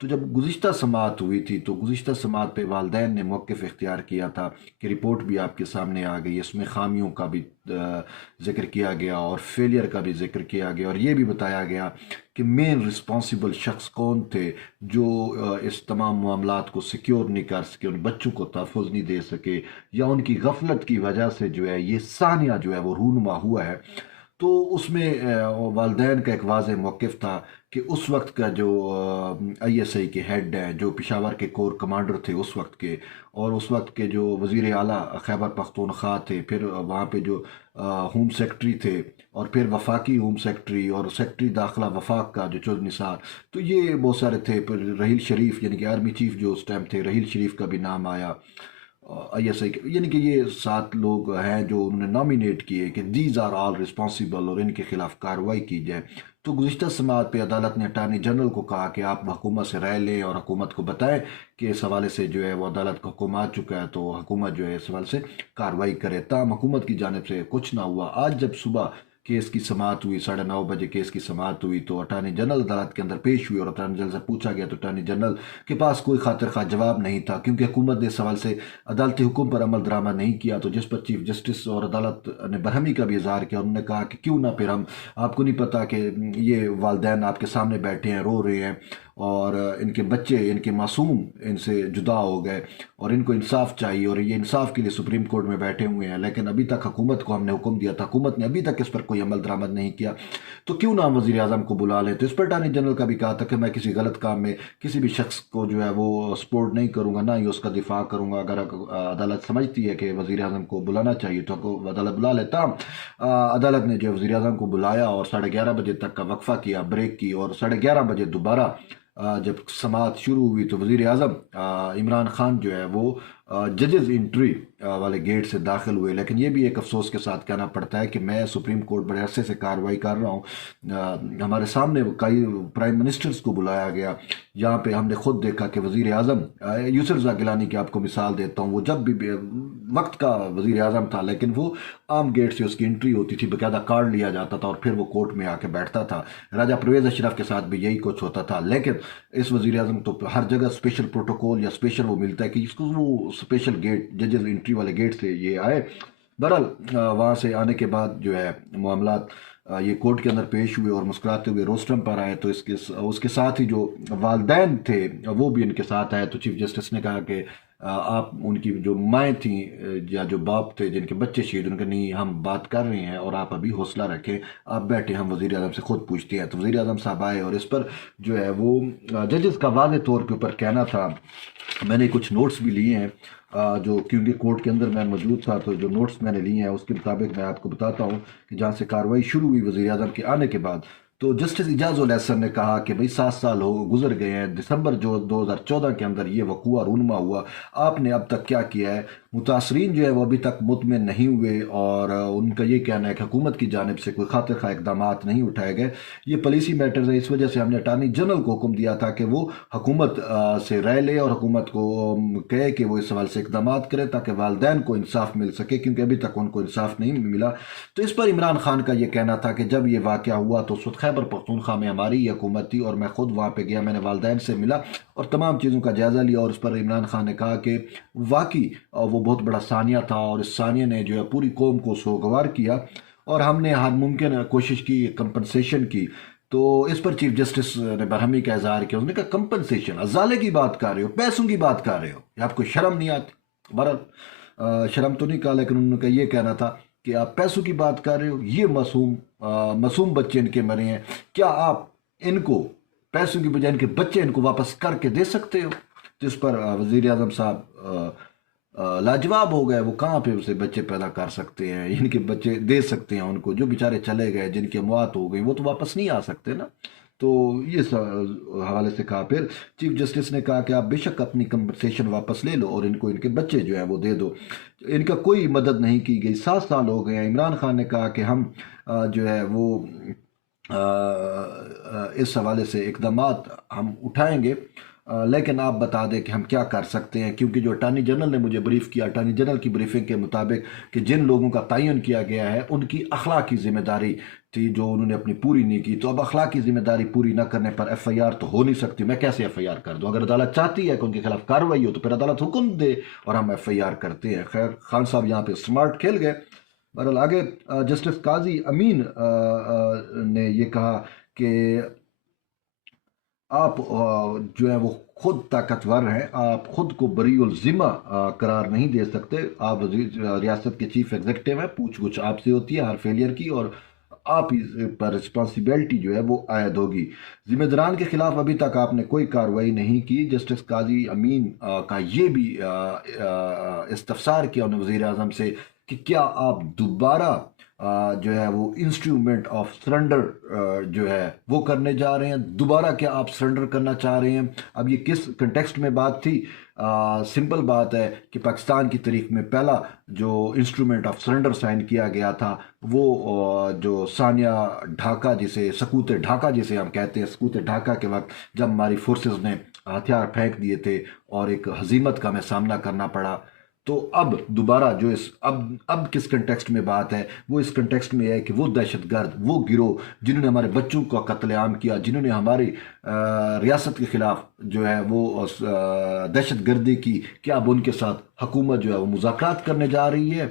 تو جب گزشتہ سماعت ہوئی تھی تو گزشتہ سماعت پہ والدین نے موقف اختیار کیا تھا کہ رپورٹ بھی آپ کے سامنے آ گئی، اس میں خامیوں کا بھی ذکر کیا گیا اور فیلئر کا بھی ذکر کیا گیا، اور یہ بھی بتایا گیا کہ مین رسپانسبل شخص کون تھے جو اس تمام معاملات کو سیکیور نہیں کر سکے، ان بچوں کو تحفظ نہیں دے سکے، یا ان کی غفلت کی وجہ سے جو ہے یہ سانیہ جو ہے وہ رونما ہوا ہے۔ تو اس میں والدین کا ایک واضح موقف تھا کہ اس وقت کا جو آئی ایس آئی کے ہیڈ ہیں، جو پشاور کے کور کمانڈر تھے اس وقت کے، اور اس وقت کے جو وزیر اعلیٰ خیبر پختونخوا تھے، پھر وہاں پہ جو ہوم سیکٹری تھے، اور پھر وفاقی ہوم سیکٹری اور سیکٹری داخلہ وفاق کا جو چودھری نثار، تو یہ بہت سارے تھے۔ پھر رحیل شریف یعنی کہ آرمی چیف جو اس ٹائم تھے، رحیل شریف کا بھی نام آیا آئی ایس آئی کے، یعنی کہ یہ 7 لوگ ہیں جو انہوں نے نامینیٹ کیے کہ دیز آر آل رسپانسیبل اور ان کے خلاف کارروائی کی جائے۔ تو گزشتہ سماعت پہ عدالت نے اٹارنی جنرل کو کہا کہ آپ حکومت سے رائے لیں اور حکومت کو بتائیں کہ اس حوالے سے جو ہے وہ عدالت کا حکم آ چکا ہے، تو حکومت جو ہے اس حوالے سے کارروائی کرے۔ تاہم حکومت کی جانب سے کچھ نہ ہوا۔ آج جب صبح کیس کی سماعت ہوئی، 9:30 بجے کیس کی سماعت ہوئی، تو اٹارنی جنرل عدالت کے اندر پیش ہوئی، اور اٹارنی جنرل سے پوچھا گیا تو اٹارنی جنرل کے پاس کوئی خاطر خواہ جواب نہیں تھا، کیونکہ حکومت نے اس سوال سے عدالتی حکم پر عمل درآمد نہیں کیا۔ تو جس پر چیف جسٹس اور عدالت نے برہمی کا بھی اظہار کیا، انہوں نے کہا کہ کیوں نہ پھر ہم، آپ کو نہیں پتا کہ یہ والدین آپ کے سامنے بیٹھے ہیں، رو رہے ہیں، اور ان کے بچے، ان کے معصوم ان سے جدا ہو گئے، اور ان کو انصاف چاہیے، اور یہ انصاف کے لیے سپریم کورٹ میں بیٹھے ہوئے ہیں، لیکن ابھی تک حکومت کو ہم نے حکم دیا تھا، حکومت نے ابھی تک اس پر کوئی عمل درآمد نہیں کیا، تو کیوں نہ ہم وزیر اعظم کو بلا لیں۔ تو اس پر اٹارنی جنرل کا بھی کہا تھا کہ میں کسی غلط کام میں کسی بھی شخص کو جو ہے وہ سپورٹ نہیں کروں گا، نہ ہی اس کا دفاع کروں گا۔ اگر عدالت سمجھتی ہے کہ وزیر اعظم کو بلانا چاہیے تو عدالت بلا لیتا۔ عدالت نے جو وزیر اعظم کو بلایا اور 11:30 بجے تک کا وقفہ کیا، بریک کی، اور 11:30 بجے دوبارہ جب سماعت شروع ہوئی تو وزیر اعظم عمران خان جو ہے وہ ججز انٹری والے گیٹ سے داخل ہوئے۔ لیکن یہ بھی ایک افسوس کے ساتھ کہنا پڑتا ہے کہ میں سپریم کورٹ بڑے عرصے سے کارروائی کر رہا ہوں، ہمارے سامنے کئی پرائم منسٹرز کو بلایا گیا، یہاں پہ ہم نے خود دیکھا کہ وزیر اعظم یوسف رضا گیلانی کی آپ کو مثال دیتا ہوں، وہ جب بھی وقت کا وزیر اعظم تھا، لیکن وہ عام گیٹ سے اس کی انٹری ہوتی تھی، باقاعدہ کارڈ لیا جاتا تھا، اور پھر وہ کورٹ میں آ کے بیٹھتا تھا۔ راجہ پرویز اشرف کے ساتھ بھی یہی کچھ ہوتا تھا، لیکن اس وزیر اعظم تو ہر جگہ اسپیشل پروٹوکول یا اسپیشل وہ ملتا ہے کہ اس کو وہ اسپیشل گیٹ، ججز انٹری والے گیٹ سے یہ آئے۔ بہرحال وہاں سے آنے کے بعد جو ہے معاملات یہ کورٹ کے اندر پیش ہوئے، اور مسکراتے ہوئے روسٹرم پر آئے، تو اس کے ساتھ ہی جو والدین تھے وہ بھی ان کے ساتھ آئے۔ تو چیف جسٹس نے کہا کہ آپ ان کی جو مائیں تھیں یا جو باپ تھے جن کے بچے شہید، ان کا نہیں، ہم بات کر رہے ہیں اور آپ ابھی حوصلہ رکھیں، آپ بیٹھے، ہم وزیر اعظم سے خود پوچھتے ہیں۔ تو وزیر اعظم صاحب آئے، اور اس پر جو ہے وہ ججز کا واضح طور کے اوپر کہنا تھا، میں نے کچھ نوٹس بھی لیے ہیں جو کیونکہ کورٹ کے اندر میں موجود تھا، تو جو نوٹس میں نے لیے ہیں اس کے مطابق میں آپ کو بتاتا ہوں کہ جہاں سے کارروائی شروع ہوئی وزیر اعظم کے آنے کے بعد، تو جسٹس اعجاز الاحسن نے کہا کہ بھئی 7 سال گزر گئے ہیں، دسمبر جو 2014 کے اندر یہ وقوع رونما ہوا، آپ نے اب تک کیا کیا ہے؟ متاثرین جو ہے وہ ابھی تک مطمئن نہیں ہوئے، اور ان کا یہ کہنا ہے کہ حکومت کی جانب سے کوئی خاطر خواہ اقدامات نہیں اٹھائے گئے، یہ پالیسی میٹرز ہے، اس وجہ سے ہم نے اٹارنی جنرل کو حکم دیا تھا کہ وہ حکومت سے رائے لے اور حکومت کو کہے کہ وہ اس سوال سے اقدامات کرے تاکہ والدین کو انصاف مل سکے، کیونکہ ابھی تک ان کو انصاف نہیں ملا۔ تو اس پر عمران خان کا یہ کہنا تھا کہ جب یہ واقعہ ہوا تو اس وقت خیبر پختونخوا میں ہماری حکومت تھی، اور میں خود وہاں پہ گیا، میں نے والدین سے ملا اور تمام چیزوں کا جائزہ لیا، اور اس پر عمران خان نے کہا کہ واقعی وہ بہت بڑا ثانیہ تھا، اور اس ثانیہ نے جو ہے پوری قوم کو سوگوار کیا، اور ہم نے ہر ممکن کوشش کی، کمپنسیشن کی۔ تو اس پر چیف جسٹس نے برہمی کا اظہار کیا، انہوں نے کہا کمپنسیشن، ازالے کی بات کر رہے ہو، پیسوں کی بات کر رہے ہو، یہ آپ کو شرم نہیں آتی؟ بہرحال شرم تو نہیں کہا، لیکن انہوں نے یہ کہنا تھا کہ آپ پیسوں کی بات کر رہے ہو، یہ معصوم بچے ان کے مرے ہیں، کیا آپ ان کو پیسوں کی بجائے ان کے بچے ان کو واپس کر کے دے سکتے ہو؟ تو اس پر وزیر اعظم صاحب لاجواب ہو گئے، وہ کہاں پہ اسے بچے پیدا کر سکتے ہیں، ان کے بچے دے سکتے ہیں ان کو، جو بیچارے چلے گئے، جن کی موت ہو گئی، وہ تو واپس نہیں آ سکتے نا۔ تو یہ حوالے سے کہا، پھر چیف جسٹس نے کہا کہ آپ بے شک اپنی کمپنسیشن واپس لے لو، اور ان کو ان کے بچے جو ہیں وہ دے دو، ان کا کوئی مدد نہیں کی گئی، 7 سال ہو گئے ہیں۔ عمران خان نے کہا کہ ہم جو ہے وہ اس حوالے سے اقدامات ہم اٹھائیں گے، لیکن آپ بتا دیں کہ ہم کیا کر سکتے ہیں، کیونکہ جو اٹارنی جنرل نے مجھے بریف کیا، اٹارنی جنرل کی بریفنگ کے مطابق کہ جن لوگوں کا تعین کیا گیا ہے ان کی اخلاقی ذمہ داری تھی جو انہوں نے اپنی پوری نہیں کی، تو اب اخلاقی ذمہ داری پوری نہ کرنے پر ایف آئی آر تو ہو نہیں سکتی۔ میں کیسے ایف آئی آر کر دوں؟ اگر عدالت چاہتی ہے کہ ان کے خلاف کارروائی ہو تو پھر عدالت حکم دے اور ہم ایف آئی آر کرتے ہیں۔ خیر، خان صاحب یہاں پہ سمارٹ کھیل گئے۔ بہرحال آگے جسٹس قاضی امین نے یہ کہا کہ آپ جو ہے وہ خود طاقتور ہیں، آپ خود کو بری الذمہ قرار نہیں دے سکتے، آپ ریاست کے چیف ایگزیکٹو ہیں، پوچھ گچھ آپ سے ہوتی ہے ہر فیلئر کی، اور آپ ہی پر رسپانسبلٹی جو ہے وہ عائد ہوگی۔ ذمہ داران کے خلاف ابھی تک آپ نے کوئی کارروائی نہیں کی۔ جسٹس قاضی امین کا یہ بھی استفسار کیا انہوں نے وزیر اعظم سے کہ کیا آپ دوبارہ جو ہے وہ انسٹرومنٹ آف سرنڈر جو ہے وہ کرنے جا رہے ہیں؟ دوبارہ کیا آپ سرنڈر کرنا چاہ رہے ہیں؟ اب یہ کس کنٹیکسٹ میں بات تھی؟ سمپل بات ہے کہ پاکستان کی تاریخ میں پہلا جو انسٹرومنٹ آف سرنڈر سائن کیا گیا تھا وہ جو ثانیہ ڈھاکہ جسے سقوط ڈھاکہ جسے ہم کہتے ہیں، سقوط ڈھاکہ کے وقت جب ہماری فورسز نے ہتھیار پھینک دیے تھے اور ایک ہزیمت کا ہمیں سامنا کرنا پڑا، تو اب دوبارہ جو اب کس کنٹیکسٹ میں بات ہے؟ وہ اس کنٹیکسٹ میں ہے کہ وہ دہشت گرد، وہ گروہ جنہوں نے ہمارے بچوں کا قتل عام کیا، جنہوں نے ہماری ریاست کے خلاف جو ہے وہ دہشت گردی کی، کیا اب ان کے ساتھ حکومت جو ہے وہ مذاکرات کرنے جا رہی ہے؟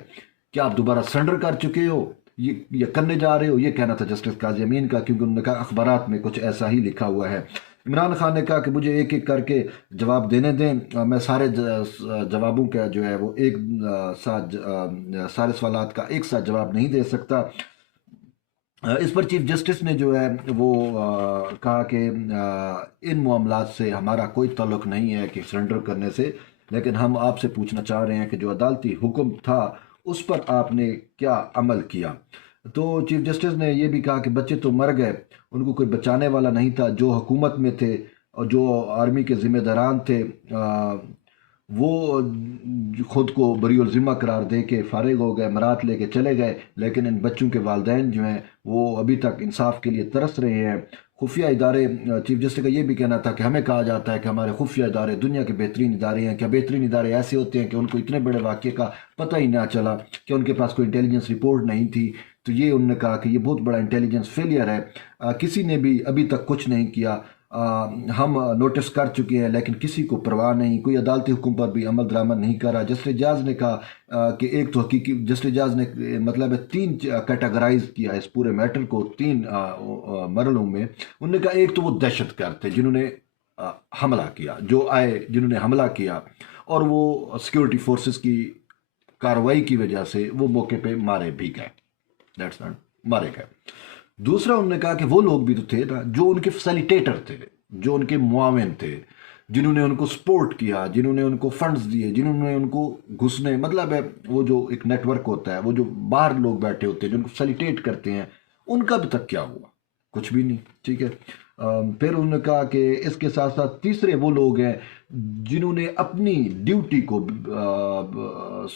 کیا آپ دوبارہ سرنڈر کر چکے ہو یہ کرنے جا رہے ہو؟ یہ کہنا تھا جسٹس قاضی امین کا، کیونکہ انہوں نے کہا اخبارات میں کچھ ایسا ہی لکھا ہوا ہے۔ عمران خان نے کہا کہ مجھے ایک ایک کر کے جواب دینے دیں، میں سارے جوابوں کا جو ہے وہ ایک ساتھ سارے سوالات کا ایک ساتھ جواب نہیں دے سکتا۔ اس پر چیف جسٹس نے جو ہے وہ کہا کہ ان معاملات سے ہمارا کوئی تعلق نہیں ہے کہ سرنڈر کرنے سے، لیکن ہم آپ سے پوچھنا چاہ رہے ہیں کہ جو عدالتی حکم تھا اس پر آپ نے کیا عمل کیا؟ تو چیف جسٹس نے یہ بھی کہا کہ بچے تو مر گئے، ان کو کوئی بچانے والا نہیں تھا، جو حکومت میں تھے اور جو آرمی کے ذمہ داران تھے وہ خود کو بری الذمہ قرار دے کے فارغ ہو گئے، مرات لے کے چلے گئے، لیکن ان بچوں کے والدین جو ہیں وہ ابھی تک انصاف کے لیے ترس رہے ہیں۔ خفیہ ادارے، چیف جسٹس کا یہ بھی کہنا تھا کہ ہمیں کہا جاتا ہے کہ ہمارے خفیہ ادارے دنیا کے بہترین ادارے ہیں، کیا بہترین ادارے ایسے ہوتے ہیں کہ ان کو اتنے بڑے واقعے کا پتہ ہی نہ چلا، کہ ان کے پاس کوئی انٹیلیجنس رپورٹ نہیں تھی؟ تو یہ انہوں نے کہا کہ یہ بہت بڑا انٹیلیجنس فیلئر ہے، کسی نے بھی ابھی تک کچھ نہیں کیا، ہم نوٹس کر چکے ہیں لیکن کسی کو پرواہ نہیں، کوئی عدالتی حکم پر بھی عمل درآمد نہیں کر رہا۔ جسٹس جاز نے کہا کہ ایک تو حقیقی، جسٹس جاز نے مطلب ہے تین کیٹاگرائز کیا اس پورے میٹر کو تین مرحلوں میں۔ انہوں نے کہا ایک تو وہ دہشت گرد تھے جنہوں نے حملہ کیا، جو آئے جنہوں نے حملہ کیا اور وہ سیکیورٹی فورسز کی کارروائی کی وجہ سے وہ موقع پہ مارے بھی گئے، مارے گئے۔ دوسرا انہوں نے کہا کہ وہ لوگ بھی تو تھے نا جو ان کے فیسیلیٹیٹر تھے، جو ان کے معاون تھے، جنہوں نے ان کو سپورٹ کیا، جنہوں نے ان کو فنڈز دیے، جنہوں نے ان کو گھسنے، مطلب ہے وہ جو ایک نیٹ ورک ہوتا ہے، وہ جو باہر لوگ بیٹھے ہوتے ہیں جو ان کو فیسیلیٹیٹ کرتے ہیں، ان کا بھی تک کیا ہوا؟ کچھ بھی نہیں، ٹھیک ہے۔ پھر انہوں نے کہا کہ اس کے ساتھ ساتھ تیسرے وہ لوگ ہیں جنہوں نے اپنی ڈیوٹی کو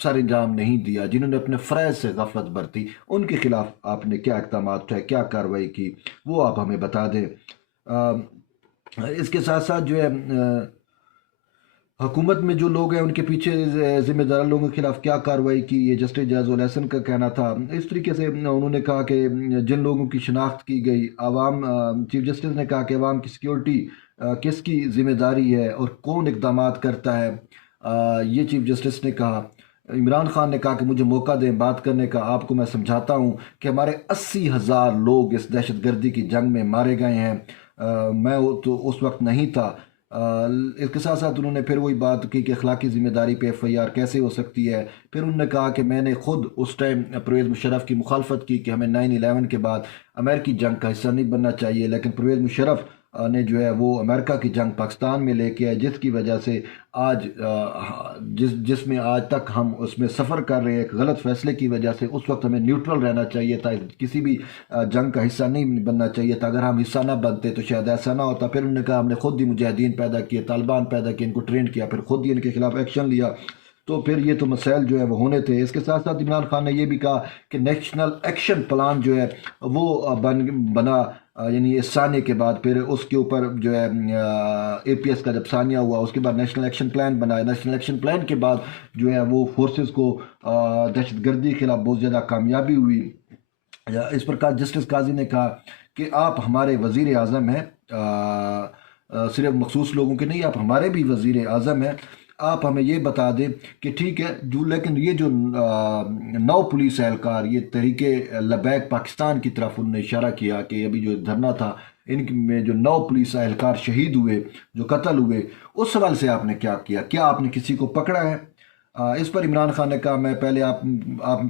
سر انجام نہیں دیا، جنہوں نے اپنے فرائض سے غفلت برتی، ان کے خلاف آپ نے کیا اقدامات اٹھائے، کیا کارروائی کی، وہ آپ ہمیں بتا دیں۔ اس کے ساتھ ساتھ جو ہے حکومت میں جو لوگ ہیں ان کے پیچھے ذمہ دار لوگوں کے خلاف کیا کارروائی کی، یہ جسٹس جاز الحسن کا کہنا تھا۔ اس طریقے سے انہوں نے کہا کہ جن لوگوں کی شناخت کی گئی، عوام، چیف جسٹس نے کہا کہ عوام کی سیکیورٹی کس کی ذمہ داری ہے اور کون اقدامات کرتا ہے، یہ چیف جسٹس نے کہا۔ عمران خان نے کہا کہ مجھے موقع دیں بات کرنے کا، آپ کو میں سمجھاتا ہوں کہ ہمارے 80,000 لوگ اس دہشت گردی کی جنگ میں مارے گئے ہیں، میں تو اس وقت نہیں تھا۔ اس کے ساتھ ساتھ انہوں نے پھر وہی بات کی کہ اخلاقی ذمہ داری پہ ایف آئی آر کیسے ہو سکتی ہے۔ پھر انہوں نے کہا کہ میں نے خود اس ٹائم پرویز مشرف کی مخالفت کی کہ ہمیں 9/11 کے بعد امریکی جنگ کا حصہ نہیں بننا چاہیے، لیکن پرویز مشرف نے جو ہے وہ امریکہ کی جنگ پاکستان میں لے کے آئے، جس کی وجہ سے آج جس میں آج تک ہم اس میں سفر کر رہے ہیں، ایک غلط فیصلے کی وجہ سے۔ اس وقت ہمیں نیوٹرل رہنا چاہیے تھا، کسی بھی جنگ کا حصہ نہیں بننا چاہیے تھا، اگر ہم حصہ نہ بنتے تو شاید ایسا نہ ہوتا۔ پھر انہوں نے کہا ہم نے خود ہی مجاہدین پیدا کیے، طالبان پیدا کیے، ان کو ٹرین کیا، پھر خود ہی ان کے خلاف ایکشن لیا، تو پھر یہ تو مسائل جو ہے وہ ہونے تھے۔ اس کے ساتھ ساتھ عمران خان نے یہ بھی کہا کہ نیشنل ایکشن پلان جو ہے وہ بنا یعنی اس ثانیے کے بعد پھر اس کے اوپر جو ہے اے پی ایس کا جب ثانیہ ہوا، اس کے بعد نیشنل ایکشن پلان بنایا، نیشنل ایکشن پلان کے بعد جو ہے وہ فورسز کو دہشت گردی کے خلاف بہت زیادہ کامیابی ہوئی۔ اس پر جسٹس قاضی نے کہا کہ آپ ہمارے وزیر اعظم ہیں، صرف مخصوص لوگوں کے نہیں، آپ ہمارے بھی وزیر اعظم ہیں، آپ ہمیں یہ بتا دیں کہ ٹھیک ہے جو، لیکن یہ جو 9 پولیس اہلکار، یہ تحریک لبیک پاکستان کی طرف انہوں نے اشارہ کیا کہ ابھی جو دھرنا تھا، ان میں جو 9 پولیس اہلکار شہید ہوئے، جو قتل ہوئے، اس سوال سے آپ نے کیا کیا؟ کیا آپ نے کسی کو پکڑا ہے؟ اس پر عمران خان نے کہا میں پہلے آپ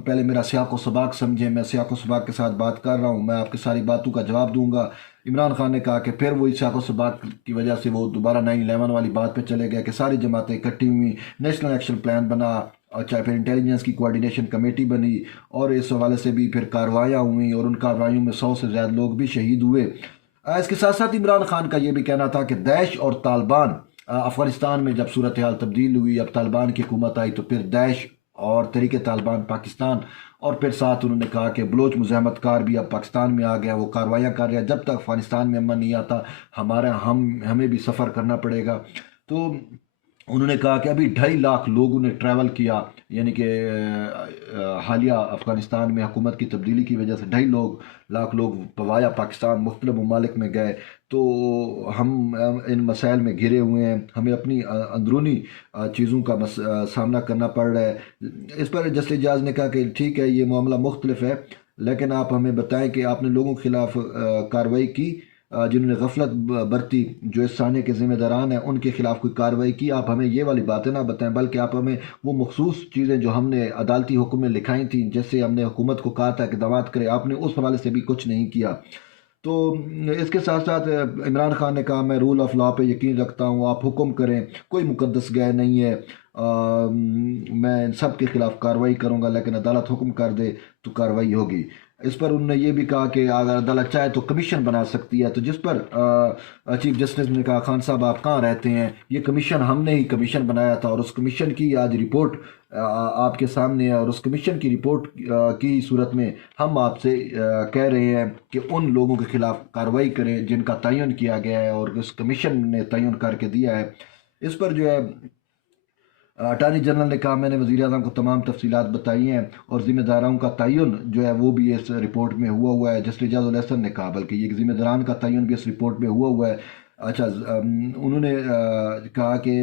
پہلے میرا سیاق و سباق سمجھیں، میں سیاق و سباق کے ساتھ بات کر رہا ہوں، میں آپ کی ساری باتوں کا جواب دوں گا۔ عمران خان نے کہا کہ پھر وہی سیاق و سباق کی وجہ سے وہ دوبارہ 9/11 والی بات پہ چلے گئے کہ ساری جماعتیں اکٹھی ہوئی، نیشنل ایکشن پلان بنا، اچھا پھر انٹیلیجنس کی کوارڈینیشن کمیٹی بنی، اور اس حوالے سے بھی پھر کارروائیاں ہوئیں، اور ان کارروائیوں میں 100 سے زیادہ لوگ بھی شہید ہوئے۔ اس کے ساتھ ساتھ عمران خان کا یہ بھی کہنا تھا کہ داعش اور طالبان، افغانستان میں جب صورتحال تبدیل ہوئی، اب طالبان کی حکومت آئی، تو پھر داعش اور تحریک طالبان پاکستان، اور پھر ساتھ انہوں نے کہا کہ بلوچ مزاحمت کار بھی اب پاکستان میں آ گیا، وہ کارروائیاں کر رہا ہے، جب تک افغانستان میں امن نہیں آتا ہمیں بھی سفر کرنا پڑے گا۔ تو انہوں نے کہا کہ ابھی 2.5 لاکھ لوگوں نے ٹریول کیا، یعنی کہ حالیہ افغانستان میں حکومت کی تبدیلی کی وجہ سے 2.5 لاکھ لوگ پوایا پاکستان مختلف ممالک میں گئے۔ تو ہم ان مسائل میں گھرے ہوئے ہیں، ہمیں اپنی اندرونی چیزوں کا سامنا کرنا پڑ رہا ہے۔ اس پر جسٹس اعجاز نے کہا کہ ٹھیک ہے یہ معاملہ مختلف ہے، لیکن آپ ہمیں بتائیں کہ آپ نے لوگوں کے خلاف کارروائی کی، جنہوں نے غفلت برتی، جو اس ثانیے کے ذمہ داران ہیں، ان کے خلاف کوئی کارروائی کی؟ آپ ہمیں یہ والی باتیں نہ بتائیں، بلکہ آپ ہمیں وہ مخصوص چیزیں جو ہم نے عدالتی حکم میں لکھائی تھیں، جیسے ہم نے حکومت کو کہا تھا کہ اقدامات کرے، آپ نے اس حوالے سے بھی کچھ نہیں کیا۔ تو اس کے ساتھ ساتھ عمران خان نے کہا میں رول آف لا پہ یقین رکھتا ہوں، آپ حکم کریں، کوئی مقدس گئے نہیں ہے، میں ان سب کے خلاف کارروائی کروں گا، لیکن عدالت حکم کر دے تو کارروائی ہوگی۔ اس پر انہوں نے یہ بھی کہا کہ اگر عدالت چاہے تو کمیشن بنا سکتی ہے، تو جس پر چیف جسٹس نے کہا خان صاحب آپ کہاں رہتے ہیں، یہ کمیشن ہم نے ہی کمیشن بنایا تھا، اور اس کمیشن کی آج رپورٹ آپ کے سامنے ہے، اور اس کمیشن کی رپورٹ کی صورت میں ہم آپ سے کہہ رہے ہیں کہ ان لوگوں کے خلاف کارروائی کریں جن کا تعین کیا گیا ہے اور اس کمیشن نے تعین کر کے دیا ہے۔ اس پر جو ہے اٹارنی جنرل نے کہا میں نے وزیر اعظم کو تمام تفصیلات بتائی ہیں، اور ذمہ داروں کا تعین جو ہے وہ بھی اس رپورٹ میں ہوا ہے۔ جسٹس اعجاز الحسن نے کہا بلکہ یہ ذمہ داران کا تعین بھی اس رپورٹ میں ہوا ہے۔ اچھا انہوں نے کہا کہ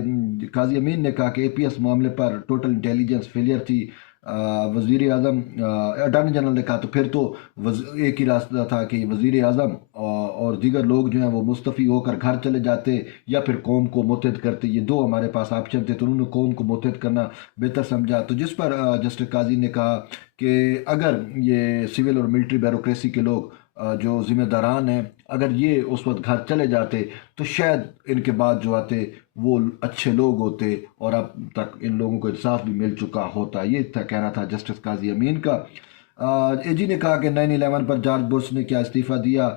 قاضی امین نے کہا کہ اے پی ایس معاملے پر ٹوٹل انٹیلیجنس فیلئر تھی۔ وزیر اعظم اٹارنی جنرل نے کہا تو پھر تو ایک ہی راستہ تھا کہ وزیر اعظم اور دیگر لوگ جو ہیں وہ مستعفی ہو کر گھر چلے جاتے یا پھر قوم کو متحد کرتے، یہ دو ہمارے پاس آپشن تھے، تو انہوں نے قوم کو متحد کرنا بہتر سمجھا۔ تو جس پر جسٹس قاضی نے کہا کہ اگر یہ سول اور ملٹری بیوروکریسی کے لوگ جو ذمہ داران ہیں، اگر یہ اس وقت گھر چلے جاتے تو شاید ان کے بعد جو آتے وہ اچھے لوگ ہوتے، اور اب تک ان لوگوں کو انصاف بھی مل چکا ہوتا۔ یہ کہنا تھا جسٹس قاضی امین کا۔ اے جی نے کہا کہ 9/11 پر جارج بش نے کیا استعفیٰ دیا،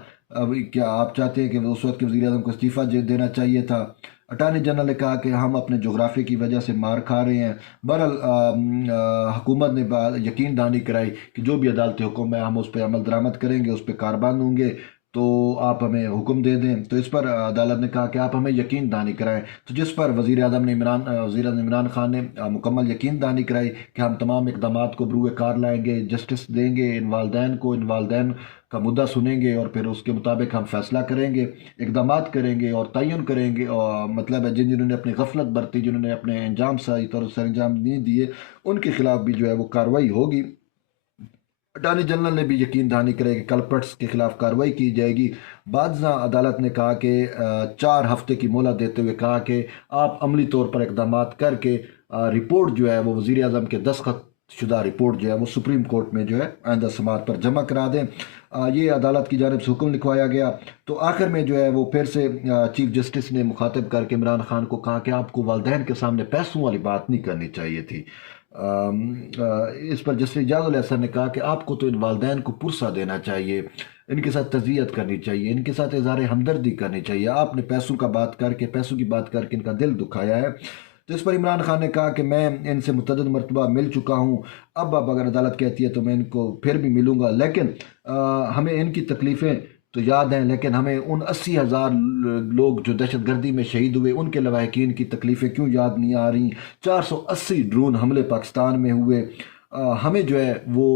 کیا آپ چاہتے ہیں کہ اس وقت کے وزیر اعظم کو استعفیٰ دینا چاہیے تھا؟ اٹارنی جنرل نے کہا کہ ہم اپنے جغرافیے کی وجہ سے مار کھا رہے ہیں۔ بہرحال حکومت نے یقین دہانی کرائی کہ جو بھی عدالتی حکم ہے ہم اس پہ عمل درآمد کریں گے، اس پہ کاربند ہوں گے، تو آپ ہمیں حکم دے دیں۔ تو اس پر عدالت نے کہا کہ آپ ہمیں یقین دہانی کرائیں، تو جس پر وزیر اعظم عمران خان نے مکمل یقین دہانی کرائی کہ ہم تمام اقدامات کو بروئے کار لائیں گے، جسٹس دیں گے ان والدین کا مدعا سنیں گے، اور پھر اس کے مطابق ہم فیصلہ کریں گے، اقدامات کریں گے اور تعین کریں گے، اور مطلب ہے جنہوں نے اپنی غفلت برتی، جنہوں نے اپنے انجام صحیح طور سے انجام نہیں دیے، ان کے خلاف بھی جو ہے وہ کارروائی ہوگی۔ اٹارنی جنرل نے بھی یقین دہانی کرے کہ کلپرٹس کے خلاف کارروائی کی جائے گی۔ بعد ازاں عدالت نے کہا کہ 4 ہفتے کی مہلت دیتے ہوئے کہا کہ آپ عملی طور پر اقدامات کر کے رپورٹ جو ہے وہ وزیر اعظم کے دستخط شدہ رپورٹ جو ہے وہ سپریم کورٹ میں جو ہے آئندہ سماعت پر جمع کرا دیں۔ یہ عدالت کی جانب سے حکم لکھوایا گیا۔ تو آخر میں جو ہے وہ پھر سے چیف جسٹس نے مخاطب کر کے عمران خان کو کہا کہ آپ کو والدین کے سامنے پیسوں والی بات نہیں کرنی چاہیے تھی۔ اس پر جسٹس اعجاز الحسن نے کہا کہ آپ کو تو ان والدین کو پرسہ دینا چاہیے، ان کے ساتھ تعزیت کرنی چاہیے، ان کے ساتھ اظہار ہمدردی کرنی چاہیے، آپ نے پیسوں کی بات کر کے ان کا دل دکھایا ہے۔ تو اس پر عمران خان نے کہا کہ میں ان سے متعدد مرتبہ مل چکا ہوں، اب اگر عدالت کہتی ہے تو میں ان کو پھر بھی ملوں گا، لیکن ہمیں ان کی تکلیفیں تو یاد ہیں، لیکن ہمیں ان 80,000 لوگ جو دہشت گردی میں شہید ہوئے ان کے لواحقین کی تکلیفیں کیوں یاد نہیں آ رہی؟ 480 ڈرون حملے پاکستان میں ہوئے، ہمیں جو ہے وہ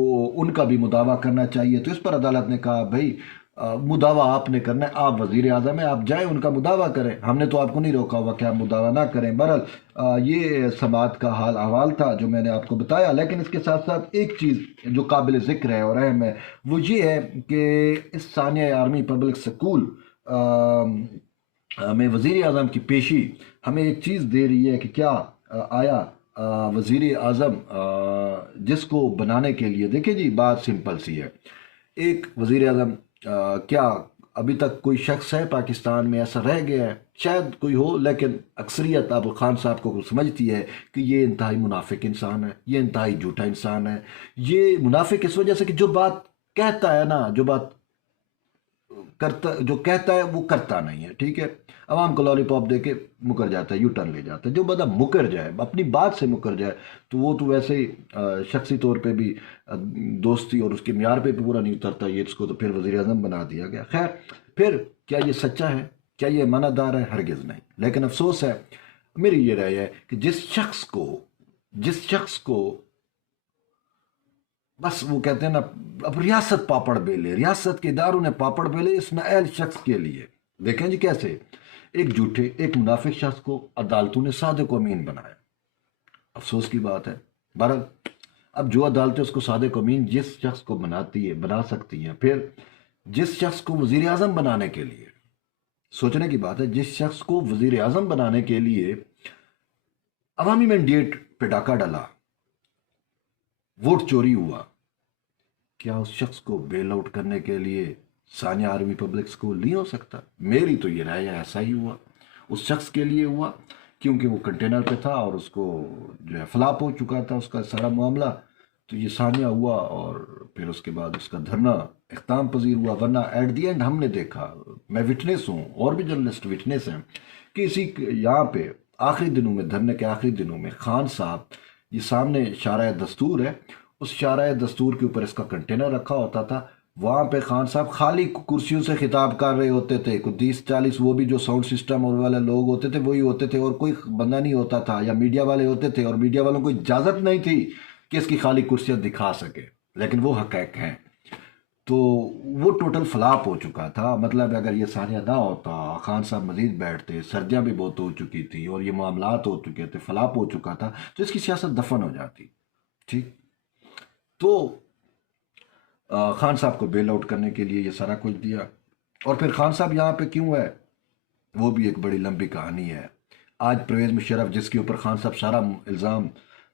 ان کا بھی مداوع کرنا چاہیے۔ تو اس پر عدالت نے کہا بھائی مداوع آپ نے کرنا ہے، آپ وزیر اعظم ہیں، آپ جائیں ان کا مداوع کریں، ہم نے تو آپ کو نہیں روکا ہوا کہ آپ مداوع نہ کریں۔ بہرحال یہ سماعت کا حال احوال تھا جو میں نے آپ کو بتایا، لیکن اس کے ساتھ ساتھ ایک چیز جو قابل ذکر ہے اور اہم ہے وہ یہ ہے کہ اس ثانیہ آرمی پبلک سکول میں وزیر اعظم کی پیشی ہمیں ایک چیز دے رہی ہے کہ کیا آیا وزیر اعظم جس کو بنانے کے لیے، دیکھیں جی بات سمپل سی ہے، ایک وزیر اعظم کیا ابھی تک کوئی شخص ہے پاکستان میں ایسا رہ گیا ہے؟ شاید کوئی ہو، لیکن اکثریت اب خان صاحب کو سمجھتی ہے کہ یہ انتہائی منافق انسان ہے، یہ انتہائی جھوٹا انسان ہے۔ یہ منافق اس وجہ سے کہ جو بات کہتا ہے نا، جو بات کرتا، جو کہتا ہے وہ کرتا نہیں ہے، ٹھیک ہے؟ عوام کو لالی پاپ دے کے مکر جاتا ہے، یو ٹرن لے جاتا ہے۔ جو بندہ مکر جائے، اپنی بات سے مکر جائے، تو وہ تو ویسے ہی شخصی طور پہ بھی دوستی اور اس کے معیار پہ بھی پورا نہیں اترتا، یہ اس کو تو پھر وزیر اعظم بنا دیا گیا۔ خیر، پھر کیا یہ سچا ہے؟ کیا یہ امانت دار ہے؟ ہرگز نہیں۔ لیکن افسوس ہے، میری یہ رائے ہے کہ جس شخص کو بس وہ کہتے ہیں نا، اب ریاست پاپڑ بیلے، ریاست کے اداروں نے پاپڑ بیلے اس نااہل شخص کے لیے۔ دیکھیں جی کیسے ایک جھوٹے، ایک منافق شخص کو عدالتوں نے صادق و امین بنایا۔ افسوس کی بات ہے۔ بہرحال اب جو عدالتیں اس کو صادق و امین جس شخص کو بنا سکتی ہیں، پھر جس شخص کو وزیر اعظم بنانے کے لیے، سوچنے کی بات ہے، جس شخص کو وزیر اعظم بنانے کے لیے عوامی مینڈیٹ پہ ڈاکہ ڈالا، ووٹ چوری ہوا، کیا اس شخص کو بیل آؤٹ کرنے کے لیے ثانیہ آرمی پبلک سکول نہیں ہو سکتا؟ میری تو یہ رائے ہے ایسا ہی ہوا، اس شخص کے لیے ہوا کیونکہ وہ کنٹینر پہ تھا اور اس کو جو ہے فلاپ ہو چکا تھا اس کا سارا معاملہ، تو یہ ثانیہ ہوا اور پھر اس کے بعد اس کا دھرنا اختتام پذیر ہوا۔ ورنہ ایٹ دی اینڈ ہم نے دیکھا، میں وٹنس ہوں اور بھی جرنلسٹ وٹنس ہیں، کہ یہاں پہ آخری دنوں میں، دھرنے کے آخری دنوں میں خان صاحب یہ سامنے شارع دستور ہے، اس شارع دستور کے اوپر اس کا کنٹینر رکھا ہوتا تھا، وہاں پہ خان صاحب خالی کرسیوں سے خطاب کر رہے ہوتے تھے، کوئی 30-40 وہ بھی جو ساؤنڈ سسٹم اور والے لوگ ہوتے تھے وہی ہوتے تھے، اور کوئی بندہ نہیں ہوتا تھا، یا میڈیا والے ہوتے تھے اور میڈیا والوں کو اجازت نہیں تھی کہ اس کی خالی کرسیاں دکھا سکے، لیکن وہ حقائق ہیں۔ تو وہ ٹوٹل فلاپ ہو چکا تھا، مطلب اگر یہ ثانیہ نہ ہوتا، خان صاحب مزید بیٹھتے، سردیاں بھی بہت ہو چکی تھی اور یہ معاملات ہو چکے تھے، فلاپ ہو چکا تھا، تو اس کی سیاست دفن ہو جاتی، ٹھیک؟ تو خان صاحب کو بیل آؤٹ کرنے کے لیے یہ سارا کچھ دیا، اور پھر خان صاحب یہاں پہ کیوں ہے وہ بھی ایک بڑی لمبی کہانی ہے۔ آج پرویز مشرف جس کے اوپر خان صاحب سارا الزام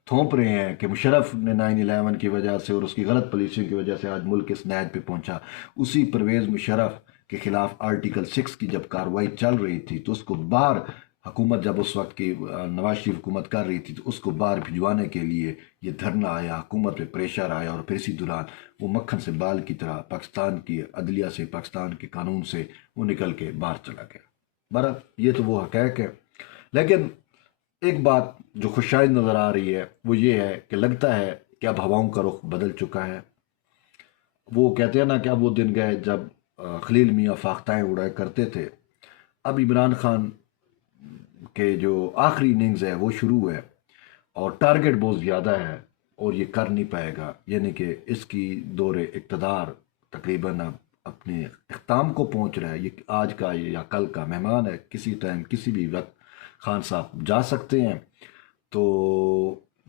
تھوپ رہے ہیں کہ مشرف نے 9/11 کی وجہ سے اور اس کی غلط پالیسیوں کی وجہ سے آج ملک اس نہج پہ پہنچا، اسی پرویز مشرف کے خلاف آرٹیکل 6 کی جب کارروائی چل رہی تھی تو اس کو باہر حکومت، جب اس وقت کی نواز شریف حکومت کر رہی تھی، تو اس کو باہر بھجوانے کے لیے یہ دھرنا آیا، حکومت پہ پریشر آیا، اور پھر اسی دوران وہ مکھن سے بال کی طرح پاکستان کی عدلیہ سے، پاکستان کے قانون سے وہ نکل کے باہر چلا گیا۔ بہرحال یہ تو وہ حقائق ہے، لیکن ایک بات جو خوشائند نظر آ رہی ہے وہ یہ ہے کہ لگتا ہے کہ اب ہواؤں کا رخ بدل چکا ہے۔ وہ کہتے ہیں نا کہ اب وہ دن گئے جب خلیل میاں فاختائیں اڑایا کرتے تھے، اب عمران خان کے جو آخری اننگز ہے وہ شروع ہے، اور ٹارگٹ بہت زیادہ ہے اور یہ کر نہیں پائے گا، یعنی کہ اس کی دور اقتدار تقریباً اب اپنے اختتام کو پہنچ رہا ہے۔ یہ آج کا یا کل کا مہمان ہے، کسی ٹائم کسی بھی وقت خان صاحب جا سکتے ہیں، تو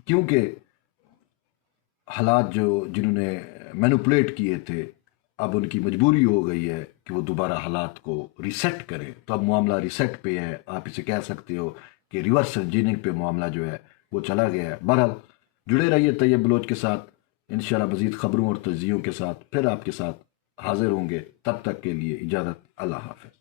کیونکہ حالات جنہوں نے مینوپولیٹ کیے تھے، اب ان کی مجبوری ہو گئی ہے کہ وہ دوبارہ حالات کو ریسیٹ کریں، تو اب معاملہ ریسیٹ پہ ہے، آپ اسے کہہ سکتے ہو کہ ریورس انجینئرنگ پہ معاملہ جو ہے وہ چلا گیا ہے۔ بہرحال جڑے رہیے طیب بلوچ کے ساتھ، انشاءاللہ مزید خبروں اور تجزیوں کے ساتھ پھر آپ کے ساتھ حاضر ہوں گے، تب تک کے لیے اجازت، اللہ حافظ۔